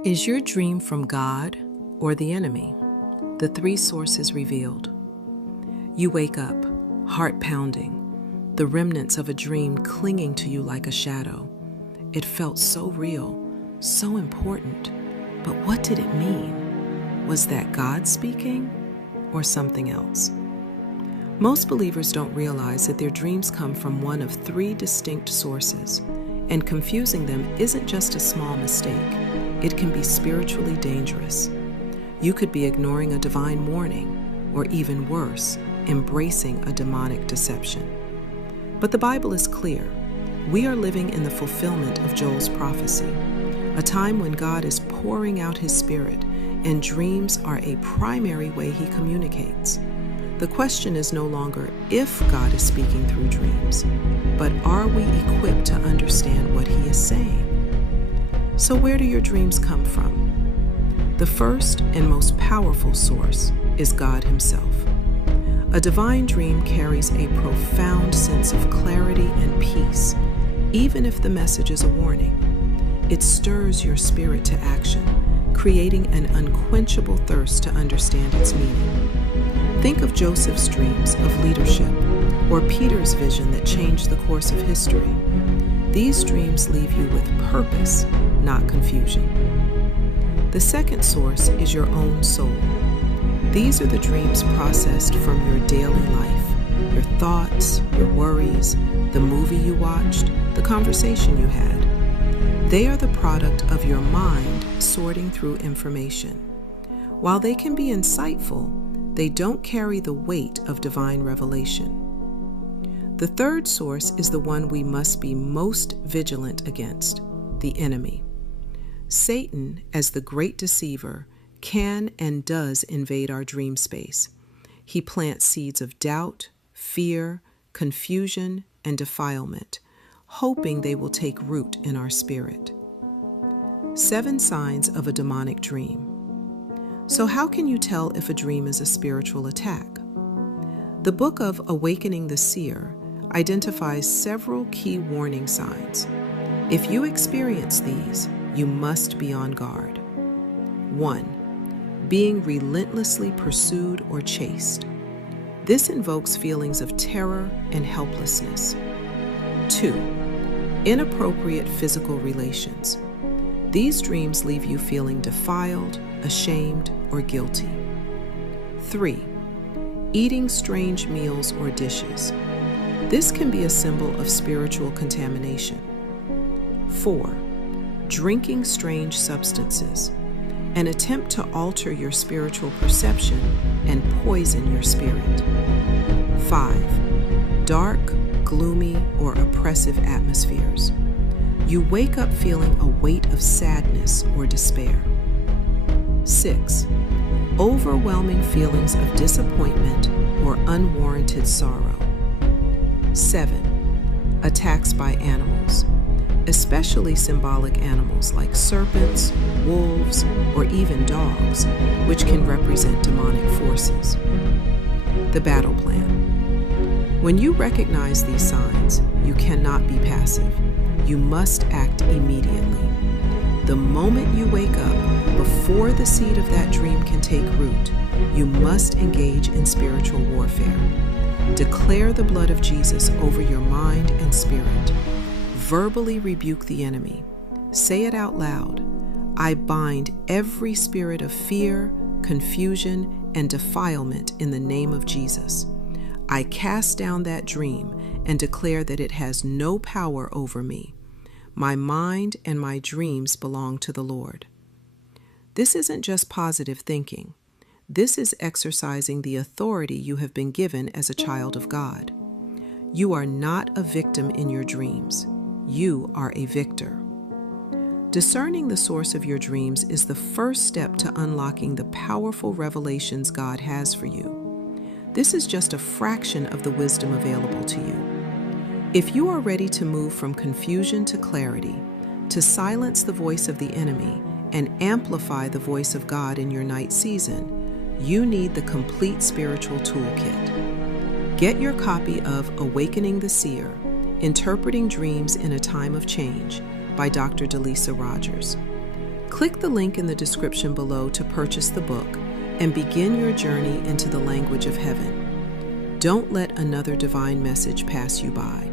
Is your dream from God or the enemy? The three sources revealed. You wake up, heart pounding, the remnants of a dream clinging to you like a shadow. It felt so real, so important. But what did it mean? Was that God speaking or something else? Most believers don't realize that their dreams come from one of three distinct sources, and confusing them isn't just a small mistake. It can be spiritually dangerous. You could be ignoring a divine warning, or even worse, embracing a demonic deception. But the Bible is clear. We are living in the fulfillment of Joel's prophecy, a time when God is pouring out His Spirit, and dreams are a primary way He communicates. The question is no longer if God is speaking through dreams, but are we equipped to understand what He is saying? So where do your dreams come from? The first and most powerful source is God Himself. A divine dream carries a profound sense of clarity and peace, even if the message is a warning. It stirs your spirit to action, creating an unquenchable thirst to understand its meaning. Think of Joseph's dreams of leadership, or Peter's vision that changed the course of history. These dreams leave you with purpose, not confusion. The second source is your own soul. These are the dreams processed from your daily life, your thoughts, your worries, the movie you watched, the conversation you had. They are the product of your mind sorting through information. While they can be insightful, they don't carry the weight of divine revelation. The third source is the one we must be most vigilant against, the enemy. Satan, as the great deceiver, can and does invade our dream space. He plants seeds of doubt, fear, confusion, and defilement, hoping they will take root in our spirit. 7 signs of a demonic dream. So how can you tell if a dream is a spiritual attack? The book of Awakening the Seer identifies several key warning signs. If you experience these, you must be on guard. 1. Being relentlessly pursued or chased. This invokes feelings of terror and helplessness. 2. Inappropriate physical relations. These dreams leave you feeling defiled, ashamed, or guilty. 3. Eating strange meals or dishes. This can be a symbol of spiritual contamination. 4. Drinking strange substances, an attempt to alter your spiritual perception and poison your spirit. 5. Dark, gloomy, or oppressive atmospheres. You wake up feeling a weight of sadness or despair. 6. Overwhelming feelings of disappointment or unwarranted sorrow. 7. Attacks by animals, especially symbolic animals like serpents, wolves, or even dogs, which can represent demonic forces. The battle plan. When you recognize these signs, you cannot be passive. You must act immediately. The moment you wake up, before the seed of that dream can take root, you must engage in spiritual warfare. Declare the blood of Jesus over your mind and spirit. Verbally rebuke the enemy. Say it out loud. I bind every spirit of fear, confusion, and defilement in the name of Jesus. I cast down that dream and declare that it has no power over me. My mind and my dreams belong to the Lord. This isn't just positive thinking. This is exercising the authority you have been given as a child of God. You are not a victim in your dreams. You are a victor. Discerning the source of your dreams is the first step to unlocking the powerful revelations God has for you. This is just a fraction of the wisdom available to you. If you are ready to move from confusion to clarity, to silence the voice of the enemy and amplify the voice of God in your night season, you need the complete spiritual toolkit. Get your copy of Awakening the Seer, Interpreting Dreams in a Time of Change by Dr. Delisa Rogers. Click the link in the description below to purchase the book and begin your journey into the language of heaven. Don't let another divine message pass you by.